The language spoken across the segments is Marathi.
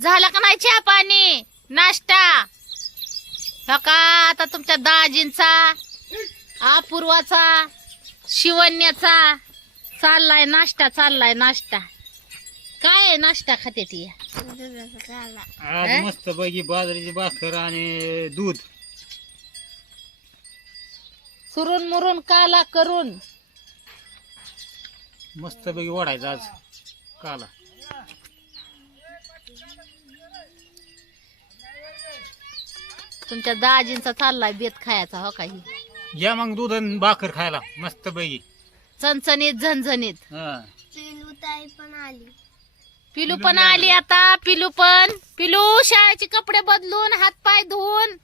झालं का नाही चहा पाणी नाश्ता? हो का आता तुमच्या दाजींचा, अपूर्वाचा, शिवण्याचा चाललाय नाश्ता, चाललाय नाश्ता. काय आहे नाश्ता खाते ती? आज मस्त पैकी बाजरीची भाकर आणि दूध चुरून मुरून काला करून मस्त पैकी ओढायचं आज काला. तुमच्या दाजींचा चाललाय बेत खायचा. हो काही या मग दूध आणि भाकर खायला मस्त पैकी चणचणीत झणझणीत. पिलूताई पण आली. पिलू पण आली आता. पिलू शाळेचे कपडे बदलून हात पाय धुवून.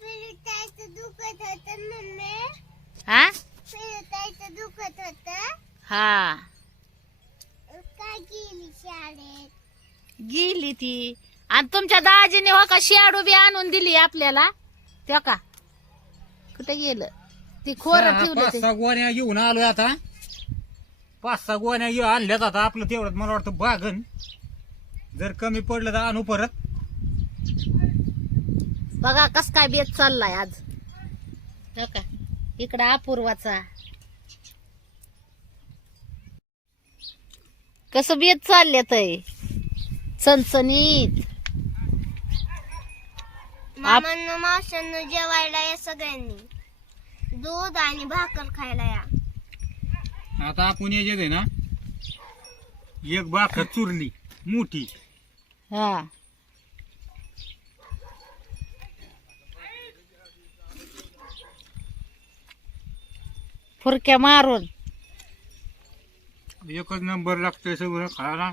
पिलूताईचं दुखत होत मम्मी. हा पिलूताईचं दुखत होत. हा काय गेली शाळेत? गेली ती. आणि तुमच्या दाजीने हो का शियाडू बी आणून दिली आपल्याला. ते का कुठे गेलं ती खोर ठेवलं पाच ते. सहा गोण्या घेऊन आलोय आता. 5-6 गोण्या आणल्यात आता. आपलं तेवढं मला वाटतं बागन. जर कमी पडलं तर आणू परत. बघा कस काय बेत चाललाय आज. हो का इकडं अपूर्वाचा कस बेत चालल्यात चणचणीत. मामांना मावशांना जेवायला या सगळ्यांनी. दूध आणि भाकर खायला या. आता आपण याच्यात आहे ना एक भाकर चुरली मोठी. हा फुरक्या मारून एकच नंबर लागतोय सगळं खायला.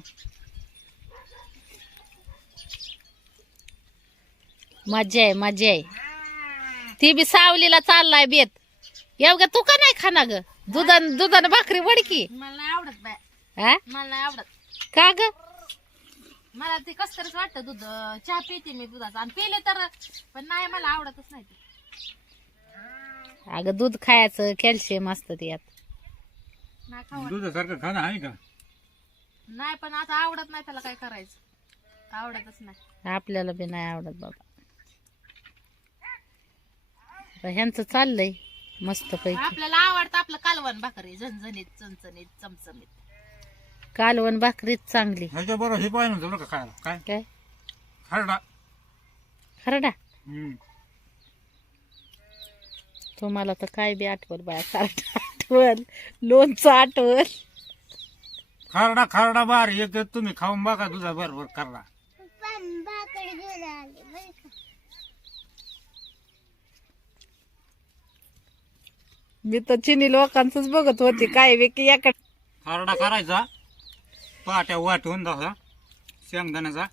मजा आहे मजा आहे. ती बी सावलीला चाललाय बेत. एवढं तू का नाही खाना ग? दुधान भाकरी वडकी. मला नाही आवडत बाय. हा मला नाही आवडत. का ग? मला ते कस तरीच वाटतं दूध. चहा पिते मी दुधाचा आणि पिले तर पण नाही मला आवडतच नाही ते. अगं दूध खायचं कॅल्शियम असतं त्यात. नाही खावं दुधासारखं खाणं आहे का? नाही पण आता आवडत नाही त्याला काय करायचं. आवडतच नाही. आपल्याला बी नाही आवडत बाबा. आता ह्यांचं चाललंय मस्त पैकी. आपल्याला आवडतं आपलं कालवण भाकरी झणझणीत चमचमीत चमचमीत. कालवण भाकरीच चांगली. ह्याच्या बरोबर हे पाहिजे नव्हतं बरं का खायला. काय काय खरडा. खरडा? हम्म. तुम्हाला तर काय बी आठवल बाया. खरडा आठवल, लोणचं आठवल. खरडा खरडा बार एक तुम्ही खाऊन बघा तुझा बरोबर खरडा. पण भाकर घेऊन आली बरं का. मी तर चिनी लोकांचंच बघत होते काय बी की याकडे. खरडा करायचा पाट्या वाटून तसा शेंगदाण्याचा.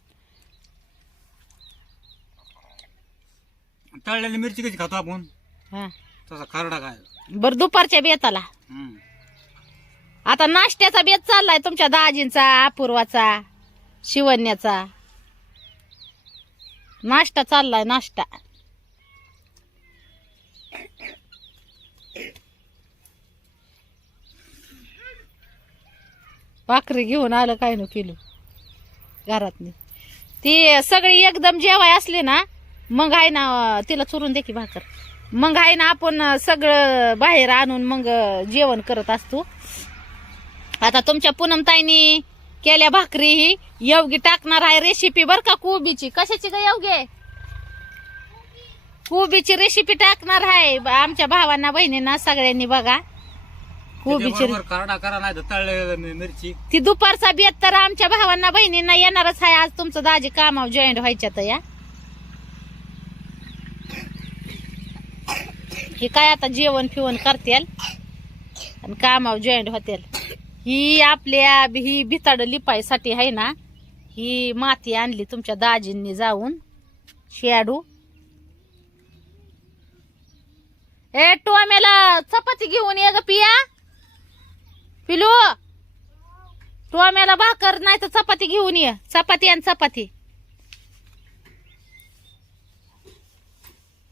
तळलेली मिरची कशी खातो आपण हा तसा खरडा खायचा. बर दुपारच्या बेताला. हम्म. आता नाश्त्याचा बेत चाललाय तुमच्या दाजींचा, अपूर्वाचा, शिवण्याचा. नाश्ता चाललाय नाश्ता. भाकरी घेऊन आलं काय न पिलू घरातली. ती सगळी एकदम जेवाय असली ना मग आहे ना तिला चुरून दे की भाकर. मग आहे ना आपण सगळं बाहेर आणून मग जेवण करत असतो. आता तुमच्या पूनमताईनी केल्या भाकरी ही योगी टाकणार आहे रेसिपी बर का कोबीची. कशाची ग योगी? कोबीची रेसिपी टाकणार आहे आमच्या भावांना बहिणींना सगळ्यांनी बघा. कोबीची त्याच्याबरोबर खरडा करा नाही तर तळलेली मिरची. ती दुपारचा बेत तर आमच्या भावांना बहिणींना येणारच आहे. आज तुमचं दाजी कामावर जॉईंट व्हायच्यात या. हे काय आता जेवण फिवण करतील आणि कामावर जॉईंट होतील. ही आपल्या ही भिताड लिपायसाठी आहे ना ही माती आणली तुमच्या दाजींनी जाऊन शेडू. ए टोम्याला चपाती घेऊन ये ग पिया. पिलू टोम्याला भाकर नाही तर चपाती घेऊन ये. चपाती आणि चपाती.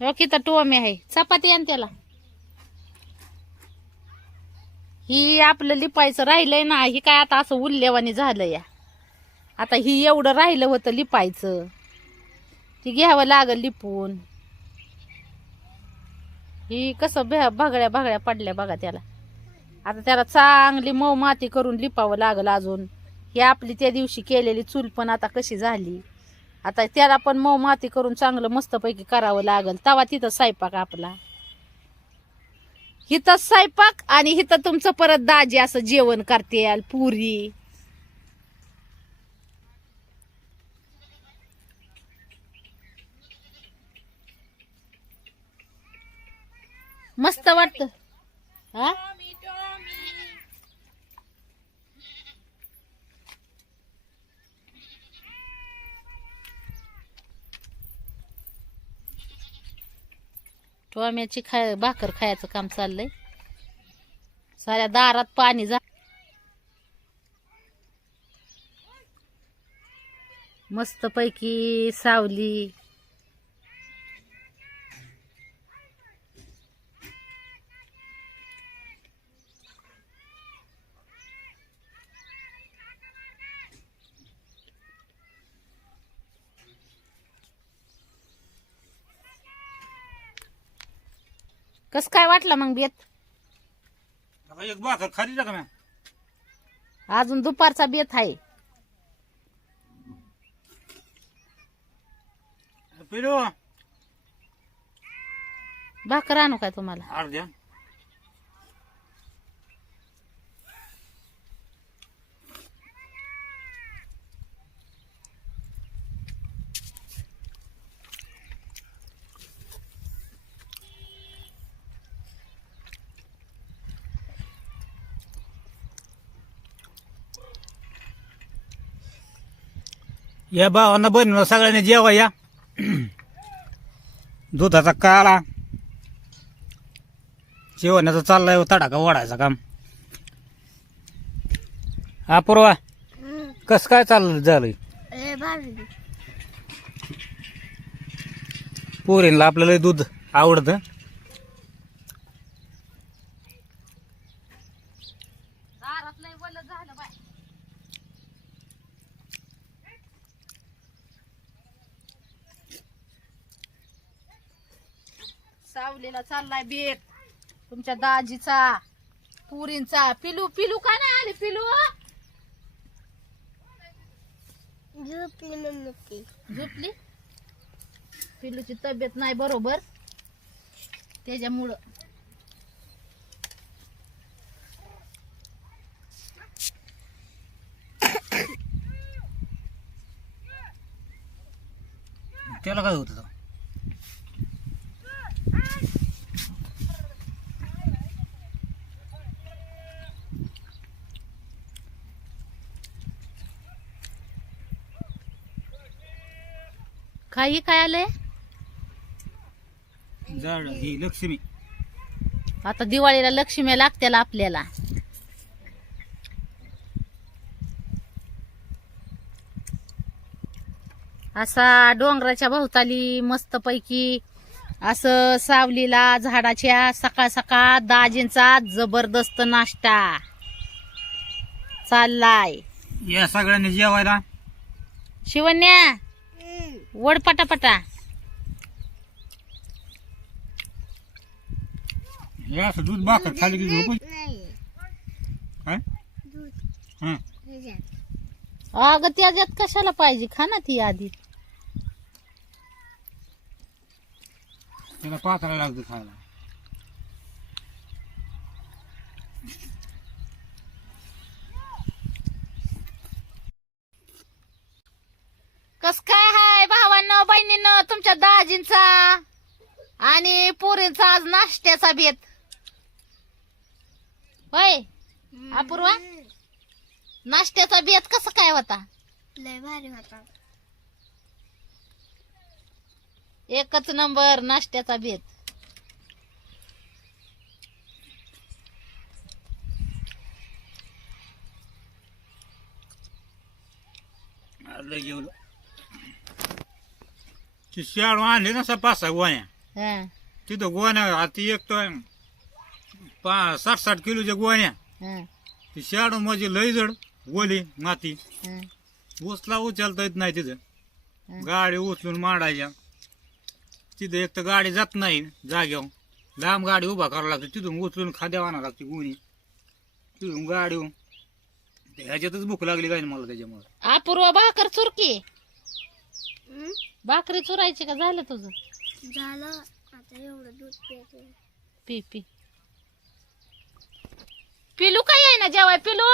हो की तर टोमे आहे चपाती आणि त्याला. ही आपलं लिपायचं राहिलंय ना ही काय आता असं उल्लेवानी झालं या. आता ही एवढं राहिलं होतं लिपायचं, ती घ्यावं लागल लिपून. ही कसं भागड्या भागड्या पडल्या बघा त्याला. आता त्याला चांगली मऊ माती करून लिपावं लागल अजून. ही आपली त्या दिवशी केलेली चूल पण आता कशी झाली. आता त्याला पण मऊ माती करून चांगलं मस्तपैकी करावं लागल. तवा तिथं स्वयंपाक आपला, हिथं स्वयंपाक आणि हिथं तुमचं परत दाजी असं जेवण करते पुरी. मस्त वाटत. हा टोम्याची भाकर खायचं काम चाललंय. साऱ्या दारात पाणी जा. मस्त पैकी सावली. कस काय वाटलं मग बेत? आता एक भाकर खाली का मॅम? अजून दुपारचा बेत आहे. पिलो भाकर आणू काय तुम्हाला? अर्ध्या या भावांना बनवलं सगळ्यांनी जेवा या. दुधाचा काळा जेवणाचा चाललाय तडाखा ओढायचा काम. हा पूर्वा कस काय चाललं झालंय? पोरींला आपल्याला दूध आवडतं. सावलीला चाललाय बेत तुमच्या दाजीचा पुरींचा. पिलू पिलू का नाही आली? पिलू झोपली. पिलूची तब्येत नाही बरोबर त्याच्यामुळं. त्याला काय होतं? काही काय आलंय? झाड ही लक्ष्मी. आता दिवाळीला लक्ष्मी लागतील आपल्याला. असा डोंगराच्या भोवताली मस्त पैकी असं सावलीला झाडाच्या सकाळ सकाळ दाजींचा जबरदस्त नाश्ता चाललाय. या सगळ्यांनी जेवायला. शिवण्या वड पटापटा. हे असं दूध भाकर खाली की झोप. काय अगं त्याच्यात कशाला पाहिजे? खा ना ती आधी. त्याला पात्राला लागतं खायला. कस काय हाय भावांनो बहिणींनो तुमच्या दाजींचा आणि पोरींचा आज नाश्त्याचा बेत होय? अपूर्वा नाश्त्याचा बेत कसा काय होता? लय भारी होता. एकच नंबर नाश्त्याचा बेत. जेवलं ती शाळू आणली ना 5-6 गोण्या. हं, तिथं गोण्या आता एक तर 60-60 किलोच्या गोण्या. हं, ती शाळू म्हणजे लय जड ओली माती. हं. उचला उचलता येत नाही तिथं. गाडी उचलून मांडायच्या तिथं. एक तर गाडी जात नाही जाग्यावर, लांब गाडी उभा करावं लागतं, तिथून उचलून खाद्या आणावं लागते गुणी, तिथून गाडी ह्याच्यातच भूक लागली काय मला त्याच्यामुळे. अपूर्व भाकर चुरकी, हं? भाकरी चुरायची का झालं तुझं? झालं आता एवढं दूध प्यायचं. P P. पिलू काय आहे ना जेवाय? पिलू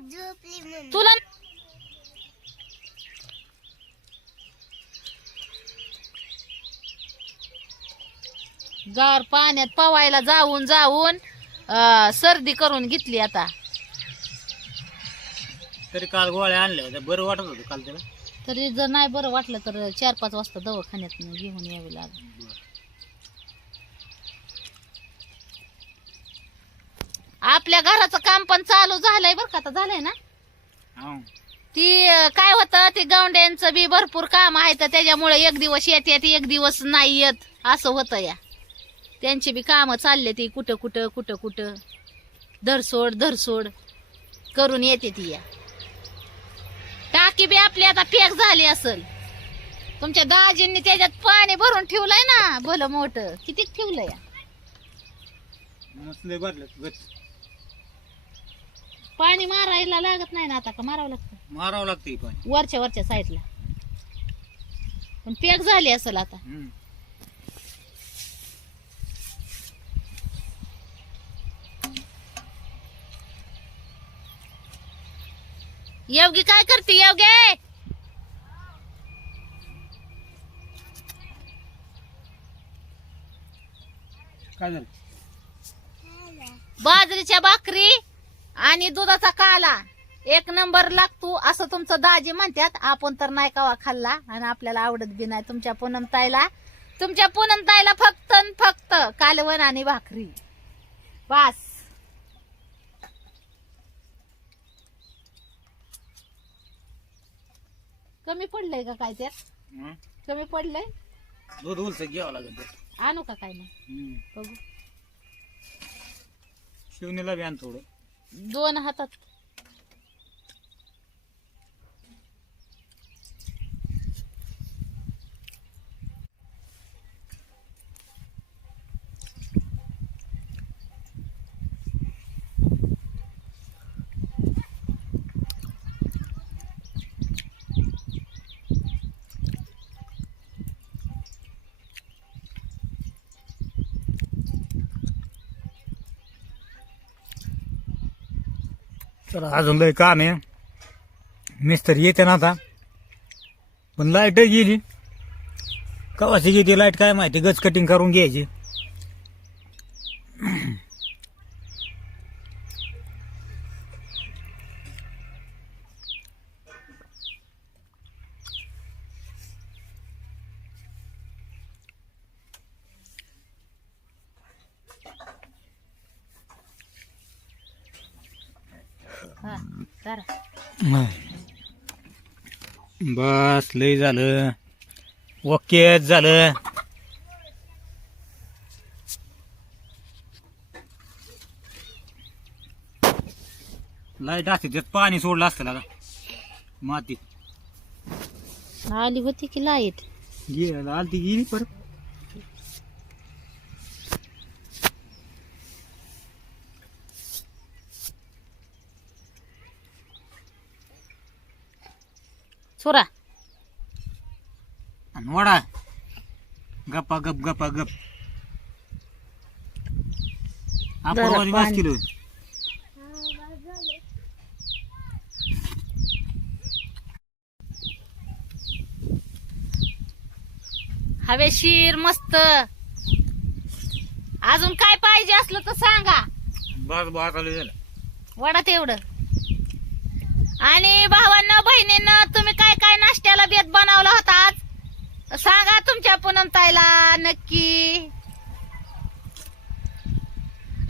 झोपली म्हणून. तुला गार पाण्यात पवायला जाऊन जाऊन सर्दी करून घेतली आता. तरी काल गोळ्या आणल्या होत्या, बरं वाटत होतं काल त्याला. तरी जर नाही बरं वाटलं तर 4-5 वाजता दवाखान्यात घेऊन यावे लागेल. आपल्या घराचं काम पण चालू झालंय बरं का, आता झालंय ना. हो. ती काय होतं, ती गौंड्यांचं बी भरपूर काम आहे तर त्याच्यामुळे एक दिवस येत एक दिवस नाही येत असं होतं या. त्यांची बी कामं चालले ती कुठं कुठं कुठं कुठं धरसोड करून येते ती या. टाकी बी आपली आता पॅक झाली असल. तुमच्या दाजींनी त्याच्यात पाणी भरून ठेवलंय ना भलं मोठं. किती ठेवलंय या? मसले भरले गच. पाणी मारायला लागत नाही ना आता, का मारावं लागतं? मारावं लागतं पण. वरच्या साईडला पण पॅक झाली असेल आता. योगी काय करते? योगे काय झालं? बाजरीच्या भाकरी आणि दुधाचा काला एक नंबर लागतो असं तुमचं दाजी म्हणतात. आपण तर नाही कवा खाल्ला आणि आपल्याला आवडत बी नाही. तुमच्या पूनमताईला फक्त न फक्त कालवण आणि भाकरी बस. कमी पडलंय का काय त्यात? कमी पडलंय. दूध उलस घ्यावं लागेल. आणू का काय मग? बघू. शिवणीला बी आण थोडं. 2 हातात. तर अजून लय काम आहे. मिस्त्री येते ना आता, पण लाईट गेली. कवाची गेली लाईट काय माहिती. गच कटिंग करून घ्यायची. हा जरा. बस लय झालं. ओके झालं. लाईट असते त्यात पाणी सोडलं असतं ना मातीत. आली होती की लाईट? आलती गेली परत. सोरा आणि वडा गप्पा गप. आपण 5 किलो. हवेशीर मस्त. अजून काय पाहिजे असलं तर सांगा. बस आलं झालं. वडा तेवढं. आणि भावांना बहिणींना तुम्ही काय काय नाश्त्याला बेत बनवला होता आज सांगा तुमच्या पूनमताईला नक्की.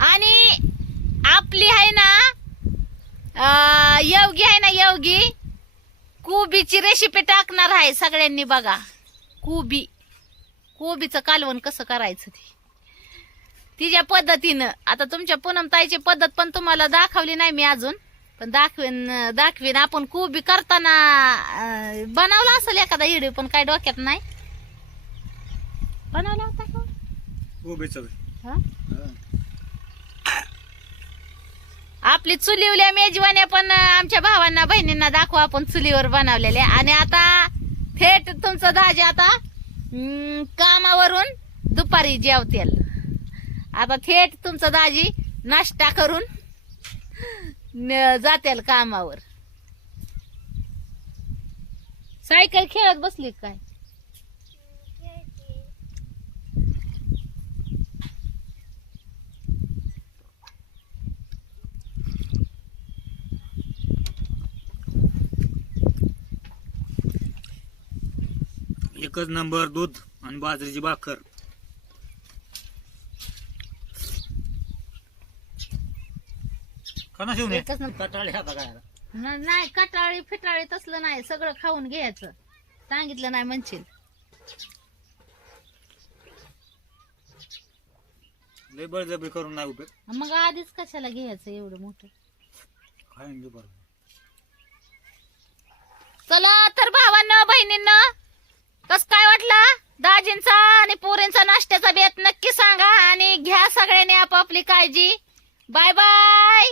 आणि आपली आहे ना योगी आहे ना, योगी कोबीची रेसिपी टाकणार आहे. सगळ्यांनी बघा. कोबीचं कालवण कसं करायचं ते तिच्या पद्धतीनं. आता तुमच्या पूनमताईची पद्धत पण तुम्हाला दाखवली नाही मी अजून. पण दाखवीन आपण कोबी करताना बनवला असेल एखादा व्हिडिओ, पण काय डोक्यात नाही. बनवला होता का? कोबीचं हा? आपली चुलीवल्या मेजवान्या पण आमच्या भावांना बहिणींना दाखवा आपण चुलीवर बनवलेल्या. आणि आता थेट तुमचं दाजी आता कामावरून दुपारी जेवतेल. आता थेट तुमचं दाजी नाश्ता करून जातेल कामावर. सायकल खेळत बसली काय? एकच नंबर दूध आणि बाजरीची भाकर. का ना शिवणे एकच नंबर. कटाळे आता काय नाही कटाळी फिटाळी तसलं नाही, सगळं खाऊन घ्यायचं. सांगितलं नाही म्हणशील. लय बळजबरी करून नाही उपयोग. मग आधीच कशाला घ्यायचं एवढं मोठं. काय म्हणजे बरं. चला तर भावांना बहिणींना कस काय वाटलं दाजींचा आणि पोरींचा नाश्त्याचा बेत नक्की सांगा. आणि घ्या सगळ्यांनी आपापली काळजी. Bye bye.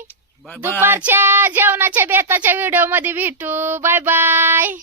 Bye bye. दुपारच्या जेवणाच्या बेताच्या व्हिडिओ मध्ये भेटू. Bye bye.